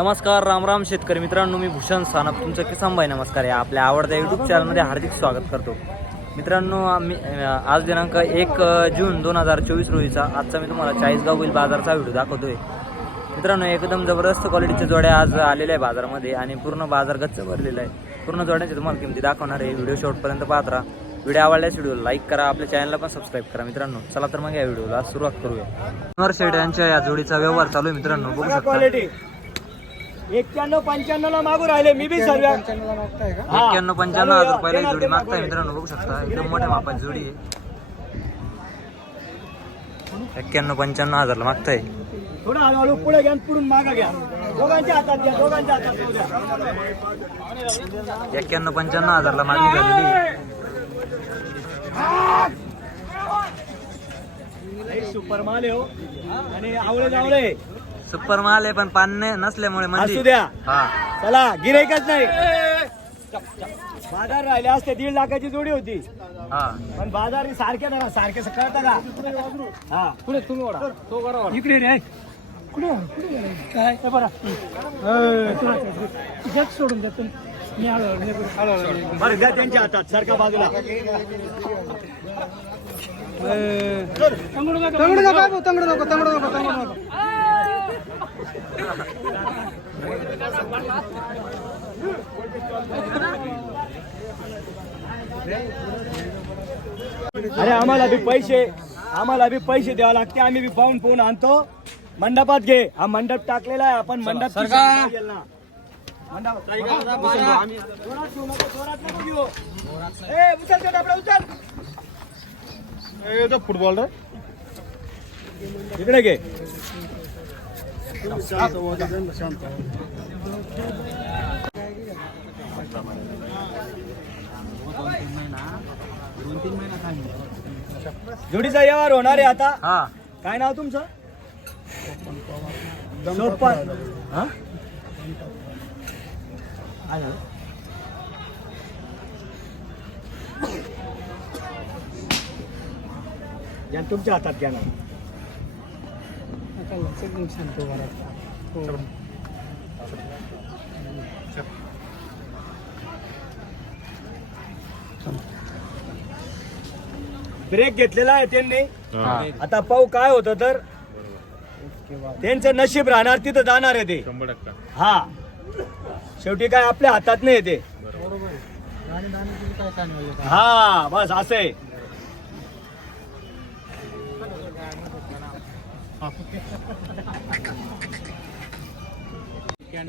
नमस्कार राम राम शेतकरी मित्रांनो मी भूषण सानप. तुमचं किसान भाई नमस्कार या आपल्या आवडत्या युट्यूब चॅनलमध्ये हार्दिक स्वागत करतो. मित्रांनो आम्ही आज दिनांक एक जून दोन हजार चोवीस रोजीचा. आजचा मी तुम्हाला चाळीसगावील बाजारचा व्हिडिओ दाखवतोय. मित्रांनो एकदम जबरदस्त क्वालिटीच्या जोड्या आज आलेल्या आहे बाजारामध्ये आणि पूर्ण बाजार गच्च भरलेला आहे. पूर्ण जोड्यांची तुम्हाला किमती दाखवणार आहे. व्हिडिओ शॉर्टपर्यंत पाहत राहा. व्हिडिओ आवडल्यास व्हिडिओ लाईक करा. आपल्या चॅनलला पण सबस्क्राईब करा मित्रांनो. चला तर मग या व्हिडिओला सुरुवात करूया. शेड यांच्या या जोडीचा व्यवहार चालू आहे मित्रांनो. बघू शकता. एक्क्याण्णव पंच्याण्णव ला मागू राहिले मी बी सर्व एक्क्याण्णव पंच्याण्णव हजार रुपयाला ही जोडी मागताय मित्रांनो बघू शकता. एकदम मोठ्या मापाची जोडी आहे. एक्क्याण्णव पंच्याण्णव हजारला मागताय. थोडं हळूहळू पुढे घ्या पुढून मागा घ्या. दोघांच्या हातात घ्या दोघांच्या हातात. एक्क्याण्णव पंच्याण्णव हजारला मागणी झालेली आहे. हे सुपर माल आहे हो. आणि आवळे जावळे सुपर माल आहे पण पान नसल्यामुळे असू द्या. हा. चला गिरायकच नाही. बाजार राहिले असते दीड लाखाची जोडी होती. हा. पण बाजार सारखे ना सारखे कळतं का? हा. पुढे तुम्ही ओढा तो करा इकडे रे. कुठे? काय? बरं. जग सोडून देतो बरं द्या त्यांच्या हातात सारखा बाजूला. तंगडू नका बाबू तंगडू नको तंगडू नको तंगडू नको. अरे आम्हाला बी पैसे आम्हाला बी पैसे द्यावे लागते. आम्ही बी पाहून पाहून आणतो. मंडपात घे. हा मंडप टाकलेला आहे. आपण मंडप. मंडप- उचल उचल. फुटबॉल रे. इकडे घे. जोडीचा व्यवहार होणार आहे आता. हा. काय नाव तुमचं? सोपान. हा? तुमच्या हातात घ्या ना. ब्रेक घेतलेला आहे त्यांनी. हा. आता पाहू काय होतं तर त्यांचं नशीब राहणार तिथं जाणार आहे ते. शंभर टक्का. हा. शेवटी काय आपल्या हातात नाही येते हा बस असं आहे.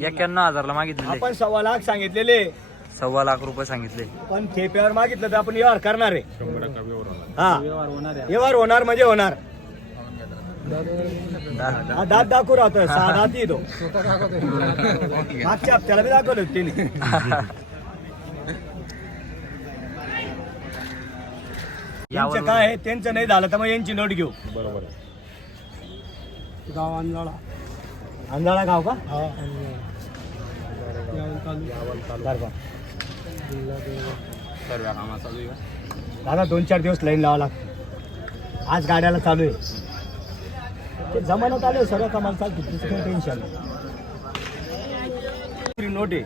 एक्क्याण्णव हजारला मागितलेले. आपण सव्वा लाख सांगितलेले. सव्वा लाख रुपये सांगितले. पण ठेप्यावर मागितलं तर आपण व्यवहार करणार आहे. व्यवहार हा. व्यवहार होणार म्हणजे होणार. हा दात दाखवू राहतोय. सहा दात येतो. मागच्या हप्त्याला बी दाखवलं होतं त्यांचं काय आहे? त्यांचं नाही झालं तर मग यांची नोट घेऊ. बरोबर गाव अंजाळा अंजाळा गाव का? बरं, बरं. दादा दोन चार दिवस लाईन लावा लागते. आज गाड्याला चालू आहे. ते जमान्यात आले सगळं कमाल चालते. काही टेन्शन नाही. नोट आहे.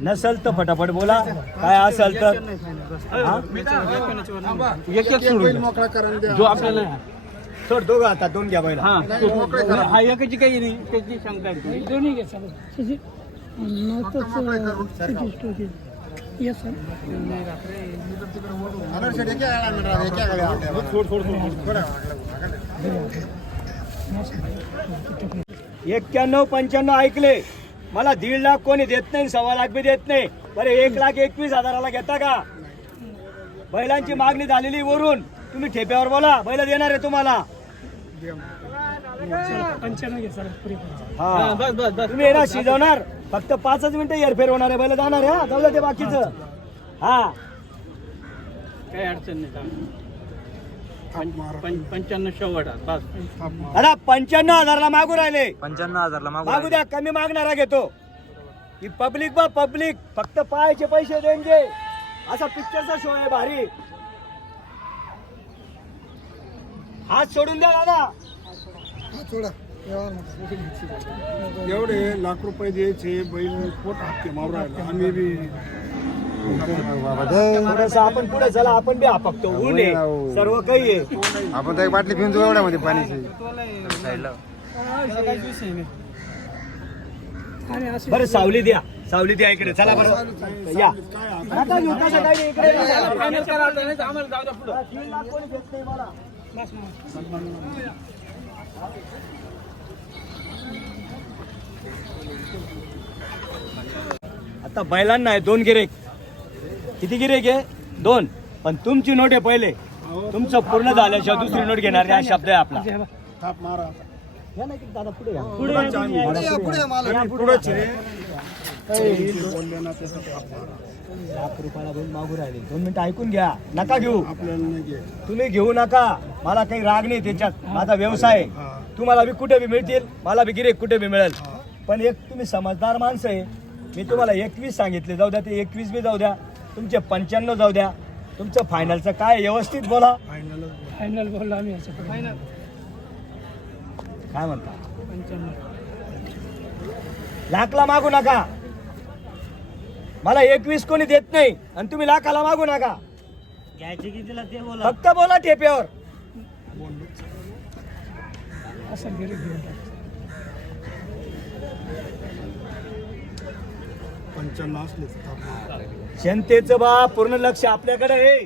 नसल तर फटाफट बोला. काय असेल तर हा? जो आपल्याला सोड दोघं आता दोन घ्या पहिला हा हा एकाची काही नाही त्याची शंका आहे. दोन्ही घे एक्क्याण्णव पंच्याण्णव ऐकले. मला दीड लाख कोणी देत नाही सव्वा लाख बी देत नाही. बरे एक लाख एकवीस हजाराला घेता का? बैलांची मागणी झालेली वरून. तुम्ही ठेप्यावर बोला बैल देणार आहे तुम्हाला. हा. बस बस बस. तुम्ही येणार शिजवणार. फक्त पाचच मिनिटं हेरफेर होणार आहे बैल जाणार आहे हा. जाऊ द्या ते बाकीचं. हा. काही अडचण नाही पंच्याण्णव शेवट बस. आता पंच्याण्णव हजारला मागू राहिले. पंच्याण्णव हजारला मागू मागू द्या कमी मागणारा घेतो. ही पब्लिक बा पब्लिक फक्त पायाचे पैसे देणगे. असा पिक्चरचा शो आहे भारी. हात सोडून द्या दादा एवढे लाख रुपये द्यायचे बैल पोट मारू राहिला आम्ही बी थोडंसं आपण पुढे चला आपण बी आपकतो ऊन आहे सर्व काही आहे आपण तर एक बाटली पिऊन जाऊ एवढ्यामध्ये पाण्याची साईडला बरं सावली द्या सावली द्या इकडे चला बरं या नका घेऊ, कसं काही नाही, इकडे या. फायनल करा नाही तर आम्हाला जाऊ द्या पुढं तीन लाख कोणी देत नाही मला. आता बैलांना आहे दोन गिरेक किती गिरेक आहे दोन पण तुमची नोट आहे पहिले तुमचं पूर्ण झाल्याशिवाय दुसरी नोट घेणार नाही हा शब्द आहे आपला थाप मारा या ना की दादा पुढे या. पुढे बोलले ना त्याचा मारा लाख रुपयाला दोन मागू राहिले दोन मिनिटं ऐकून घ्या नका घेऊ आपल्याला नाही घे तुम्ही घेऊ नका मला काही राग नाही त्याच्यात माझा व्यवसाय आहे. हा. तुम्हाला बी कुठे बी मिळतील मला बी गिरेक कुठे बी मिळेल पण एक तुम्ही समजदार माणसं आहे मी तुम्हाला एकवीस सांगितले जाऊ द्या ते एकवीस बी जाऊ द्या तुमचे पंच्याण्णव जाऊ द्या तुमचं फायनलचं काय आहे? व्यवस्थित बोला फायनलच बोल. फायनल बोललो आम्ही फायनल काय म्हणता लाखला मागू नका मला एकवीस कोणी देत नाही आणि तुम्ही लाखाला मागू नका. घ्यायचे कितीला ते बोला. फक्त बोला ठेप्यावर असं पंच्याण्णव असले जनतेचं बा पूर्ण लक्ष आपल्याकडे आहे.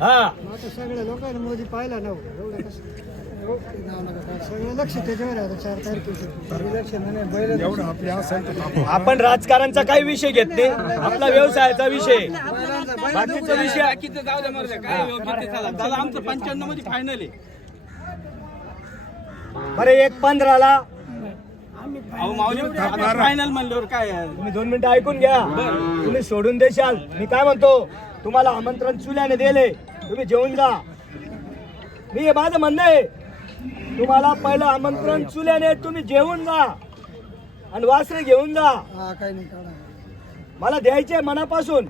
हा. सगळ्या लोकांनी मोदी पाहिला ना हो. सगळं लक्ष त्याच्यावर आहे आता चार तारखेचं लक्ष नाही बैल एवढं असेल आपण राजकारणचा काही विषय घेत नाही. आपला व्यवसायाचा विषय. बाकीचा विषय बाकीचं जाऊ द्या काय हो, आमचं पंच्याण्णवमध्ये फायनल आहे. बरे एक पंधराला. अहो फायनल म्हणल्यावर काय तुम्ही दोन मिनिटं ऐकून घ्या. तुम्ही सोडून देशाल. मी काय म्हणतो? तुम्हाला आमंत्रण चुल्याने दिले. तुम्ही जेवून जा. मी माझं म्हणणं आहे. तुम्हाला पहिलं आमंत्रण चुल्याने तुम्ही जेवून जा. आणि वासरे घेऊन जा. हा काही नाही काढा. मला द्यायचे मनापासून.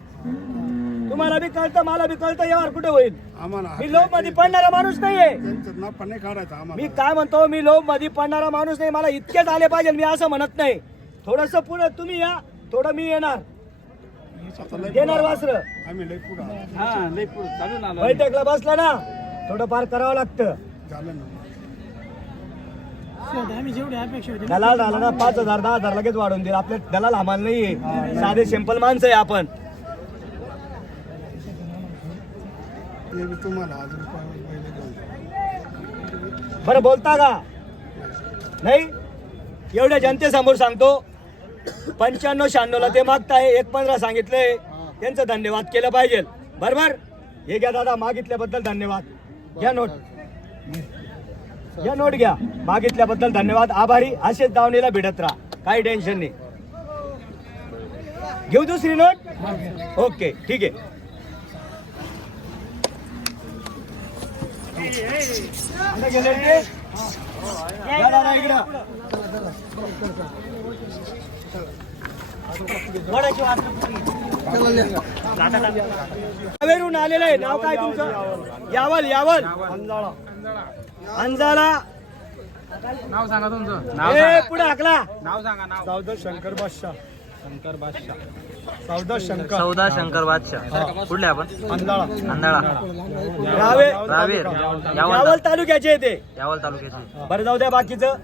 तुम्हाला बी कळतं मला बी कळतं यावर कुठे होईल? आम्हाला मी लोभमध्ये पडणारा माणूस नाहीये. त्यांचं नफा नाही काढायचा मी आम्हाला काय म्हणतो मी लोभमध्ये पडणारा माणूस नाही मला इतकेच आले पाहिजे मी असं म्हणत नाही. थोडस पुढे तुम्ही या थोडं मी येणार. आता लय येणार वासर. आम्ही लय पुढं आलो. हा लई पुढं. चालून आलो. बैठकला बसला ना थोडं फार करावं लागतं. झालं ना. आम्ही जेवढी अपेक्षा होती दलाल झाला ना पाच हजार दहा हजार लगेच वाढवून देईल. आपले दलाल आम्हाला नाहीये. साधे सिंपल माणसं आहे आपण. ते बी तुम्हाला हजार रुपये पहिले देऊन बरं बोलता का? नाही? एवढ्या जनतेसमोर सांगतो. पंच्याण्णव शहाण्णवला ते मागताय एक पंधरा सांगितलंय. त्यांचं धन्यवाद केलं पाहिजे. बरोबर? हे घ्या दादा मागितल्याबद्दल धन्यवाद. घ्या नोट. या नोट घ्या. मागितल्याबद्दल धन्यवाद. आभारी. असेच दावणीला भिडत राहा. काही टेन्शन नाही. घेऊ दुसरी नोट? ओके ठीक आहे. वडाची आलेलं आहे. नाव काय तुमचं? यावल यावल. अंजाला नाव सांगा तुमचं. ए पुढे हाकला. नाव सांगा नाव. चौदा शंकर बादशाह. शंकर बादशाह. चौदा शंकर. चौदा शंकर बादशाह. कुठले आपण? अंधाळा. अंधाळा. रावे रावेर. यावल यावल तालुक्याचे आहे ते. यावल तालुक्याचे. बरं जाऊ द्या बाकीचं.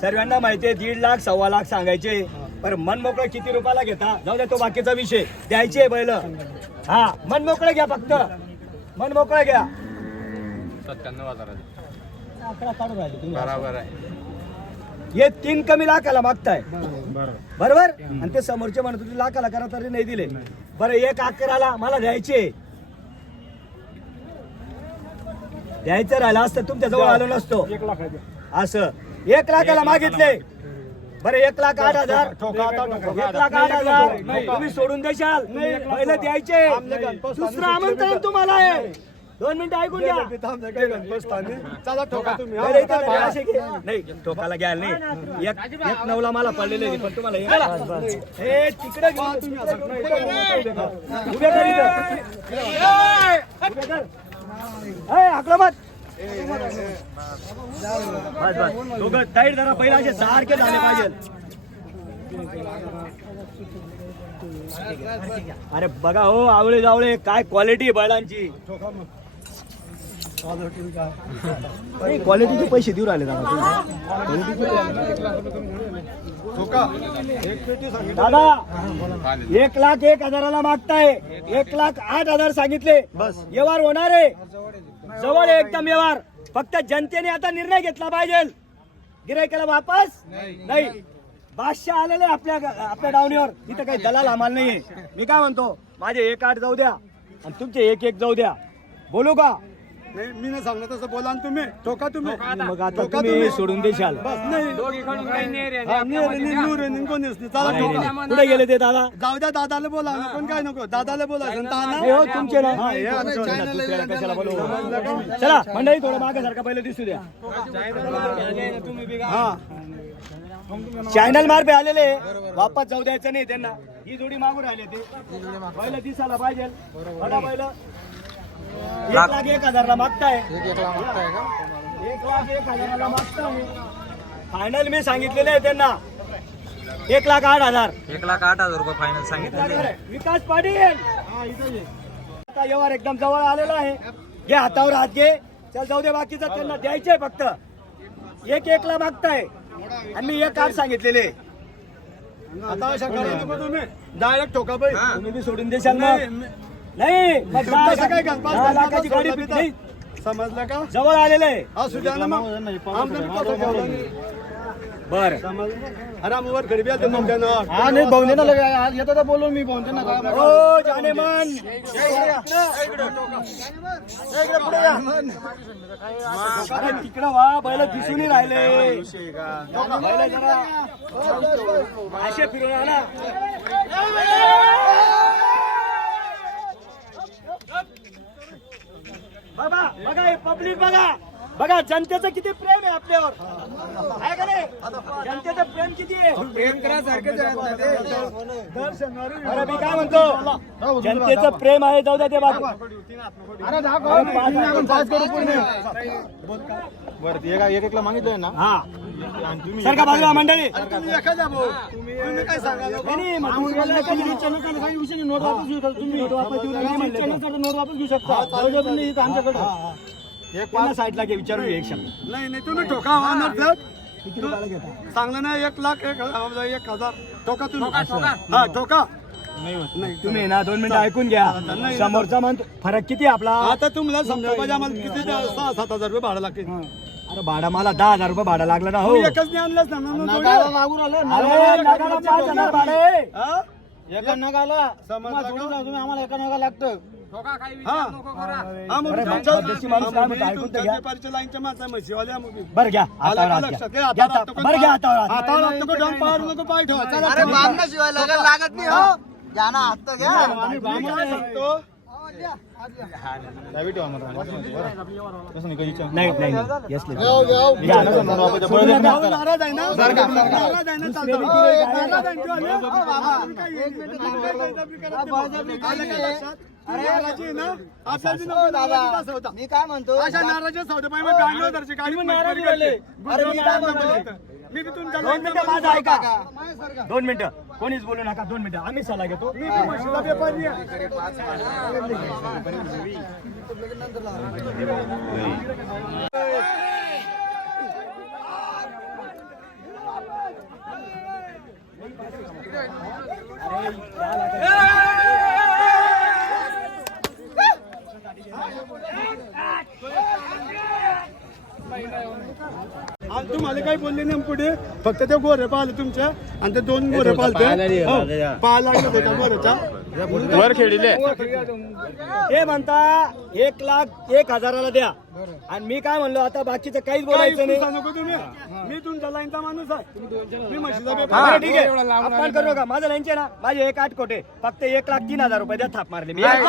सर्वांना माहिती आहे दीड लाख सव्वा लाख सांगायचे. बरं मन मोकळं किती रुपयाला घेता? जाऊ द्या तो बाकीचा विषय. द्यायचे बैल. हा मन मोकळं घ्या फक्त. मन मोकळं घ्या. सत्त्याण्णव हजाराचे आकडा काढून राहिले तुम्ही. बरोबर आहे. हे तीन कमी लाखाला मागताय. बरोबर. आणि ते समोरचे म्हणत होते लाखाला करा तरी नाही दिले. बरं एक अकराला मला द्यायचे. द्यायचं राहिलं असतं तुमच्या जवळ आलो नसतो. असं. एक लाखाला मागितले. बरं एक लाख आठ हजार. एक लाख आठ हजार. तुम्ही सोडून देशाल. पहिलं द्यायचे. दुसरं आमंत्रण तुम्हाला आहे. दोन मिनिटं ऐकून घ्या. चला ठोका तुम्ही. बरं, इथं नाही, ठोकाला घ्याल नाही एक एक नवला मला पडलेले आहे, पण तुम्हाला हे तिकडे घेऊन तुम्ही आता. उभे कर इथं. उभे कर. ए, हाकला मत बस बस. दोघं टाईट जरा पहिला असे सारखे झाले पाहिजे. अरे बघा हो आवळे जावळे काय क्वालिटी बैलांची. क्वालिटीचे पैसे देऊ राहिले दादा. एक लाख एक हजाराला मागताय. एक लाख आठ हजार सांगितले. बस. व्यवहार होणार आहे. जवळ आहे एकदम व्यवहार. फक्त जनतेने आता निर्णय घेतला पाहिजे. गिरायकाला वापस नाही. बादशाह आलेले आपल्या आपल्या डावणीवर. तिथं काही दलाल आम्हाला नाहीये. मी काय म्हणतो? माझे एक आठ जाऊ द्या. आणि तुमचे एक एक जाऊ द्या. बोलू का? नाही मी नाही सांगलं तसं बोला ना तुम्ही. ठोका तुम्ही. मग आता ठोका तुम्ही सोडून देशाल. बस नाही. हा, नूर कोणीच. चला ठोका. कुठे गेले ते दादा? जाऊ द्या दादाला बोला कोण काय नको. दादाला बोला हे हो तुमचे ना. दुसऱ्याला कशाला बोलवू? चला मंडळी थोडं मागे सारखा पहिले दिसू द्या. हा. चॅनल मार्फे आलेले. वापस जाऊ द्यायचं नाही त्यांना. ही जोडी मागून राहिले ते. पहिलं दिसायला पाहिजे. बघा पहिलं. एक लाख एक हजारला मागताय. एक लाख एक हजाराला मागताय. फायनल मी सांगितलेले आहे त्यांना. एक लाख आठ हजार. एक लाख आठ हजार रुपये फायनल सांगितले विकास पाटील. आता व्यवहार एकदम जवळ आलेला आहे. घे हातावर हात घे. चल जाऊ दे बाकीचं. त्यांना द्यायचंय फक्त. एक एक ला मागताय. आणि मी एक आठ सांगितलेले. आता डायरेक्ट ठोका तुम्ही बी सोडून देशाल ना नाही, मग दहा कसं काय लाख- गणपास दहा लाखाची गणपास गाडी सोडला नाही? समजलं का जवळ आलेलं आहे असू द्या ना मग आमचं बी ठेवलं. बर समजलं अरे आम्ही वर घरी बी आलतो तुमच्या नावावर. हा नाही भाऊने ना लगे आज येतो तर बोलून मी भाऊन ना हो जाने मन अरे तिकडं वा बैल दिसूनही राहिले बैल जरा असे फिरून आणा बघा बघा हे पब्लिक बघा. बघा जनतेचं किती प्रेम आहे आपल्यावर. आहे का नाही? जनतेचं प्रेम किती आहे? प्रेम अरे मी काय म्हणतो? जनतेचं प्रेम आहे जाऊ द्या ते बाजू. हा. सर का बाजूला मंडळी. तुम्ही एखाद्या भाऊ. तुम्ही काय सांगाल नाही, नाही, मग तुम्ही बोलला का तुम्ही channel चा काही विषय नाही, note वापस घेऊ शकता. आमच्याकडे. साईडला घे विचारू एक शब्द. नाही नाही तुम्ही ठोका होणार चांगलं ना एक लाख एक हजार एक हजार. ठोका तुम्ही हा ठोका. नाही तुम्ही ना दोन मिनिटं ऐकून घ्या. समोरचा म्हणतो फरक किती आहे आपला? आता तुम्हाला समजा पाहिजे आम्हाला किती द्या- सहा सात हजार रुपये भाडं लागते अरे भाडा मला दहा हजार रुपये भाडा लागला ना हो. एकच नाही आणलंच ना मग थोडं. अरे नगाला पाच हजार भाडं आहे. हा? एका नगाला समजलं का? तुम्ही आम्हाला एका नगा लागतं. हा. हा, मग अरे, तुमच्या- मध्यस्थी माणूस काय म्हणतो, मग ऐकून तर तुमच्या घ्या. लाईनच्या माणसं आहे, म्हशीवाल्या. बरं घ्या हातावर हात? घ्या. घ्या हात. बरं घ्या हातावर हात. हातावर हात नको, डोम पायावर नको, पाय ठेवा. चला, अरे चला. बांधण्याशिवाय लगन लागत नाही हो घ्या ना हात तर घ्या आम्ही बामण आहे सांगतो. नाही नाही घ्या. भाऊ नाराज आहे ना? नाराज आहे ना, चालतं. नाराज आहे ना? तुम्ही काय असं होतं. मी काय म्हणतो अशा नाराजी सौदे पाहिजे मग गाडीवर धरची, गाडी नाराज मजबुरी झाले. अरे मी काय म्हणतो? मी दोन मिनिटं माझं ऐका. दोन मिनिटं. कोणीच बोलू नका दोन मिनिटं. आम्ही सल्ला घेतो. मी बी म्हशीचा व्यापारी आहे. आणि तुम्हाला काही बोलले नाही पुढे. फक्त ते गोरे पाहिले तुमच्या आणि ते दोन गोरे पालते पाहायला लागले त्या वर खेळले. ते म्हणता एक लाख एक हजाराला द्या. आणि मी काय म्हणलो आता बाकीचं काहीच बोलायचं नाही. नको तुम्ही. मी तुमच्या लाईनचा माणूस आहे. मी म्हशीचा ठीक आहे. आपण करू नका. माझं लाईनचे ना माझे एक आठ कोटे. फक्त एक लाख तीन हजार रुपये द्या थाप मारले मी एक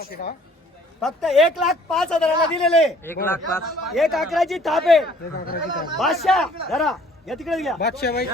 अकरा. एक लाख पाच हजाराला दिलेले. एक लाख पाच. एक अकराची थाप. आहे बादशाह धरा. या तिकडे घ्या बादशाह बाई.